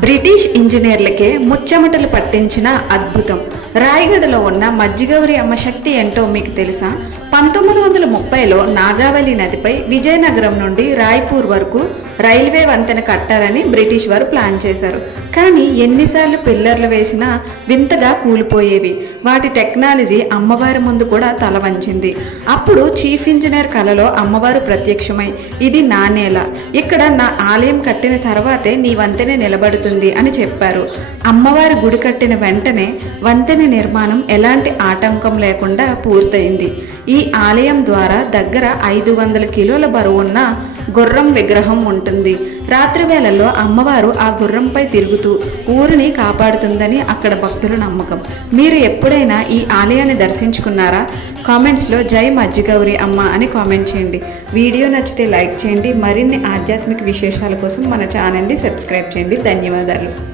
British ఇంజనీర్లకే ముచ్చెమటలు పట్టించిన అద్భుతం. రాయగడలో ఉన్న మజ్జిగౌరి అమ్మ శక్తి ఏంటో మీకు తెలుసా? 1930లో నాగావళి నదిపై విజయనగరం నుండి రాయ్పూర్ వరకు రైల్వే వంతెన కట్టాలని బ్రిటిష్ వారు ప్లాన్ చేశారు. కానీ ఎన్నిసార్లు పిల్లర్లు వేసినా వింతగా కూలిపోయేవి. వాటి టెక్నాలజీ అమ్మవారి ముందు కూడా తల వంచింది. అప్పుడు చీఫ్ ఇంజనీర్ కలలో అమ్మవారు ప్రత్యక్షమై, ఇది నా నేల, ఇక్కడ నా ఆలయం కట్టిన తర్వాతే నీ వంతెన నిలబడుతుంది అని చెప్పారు. అమ్మవారి గుడి కట్టిన వెంటనే వంతెన నిర్మాణం ఎలాంటి ఆటంకం లేకుండా పూర్తయింది. ఈ ఆలయం ద్వారా దగ్గర 500 కిలోల బరువున్న గుర్రం విగ్రహం ఉంటుంది. రాత్రి వేళల్లో అమ్మవారు ఆ గుర్రంపై తిరుగుతూ ఊరిని కాపాడుతుందని అక్కడ భక్తుల నమ్మకం. మీరు ఎప్పుడైనా ఈ ఆలయాన్ని దర్శించుకున్నారా? కామెంట్స్లో జై మజ్జిగౌరి అమ్మ అని కామెంట్ చేయండి. వీడియో నచ్చితే లైక్ చేయండి. మరిన్ని ఆధ్యాత్మిక విశేషాల కోసం మన ఛానల్ని సబ్స్క్రైబ్ చేయండి. ధన్యవాదాలు.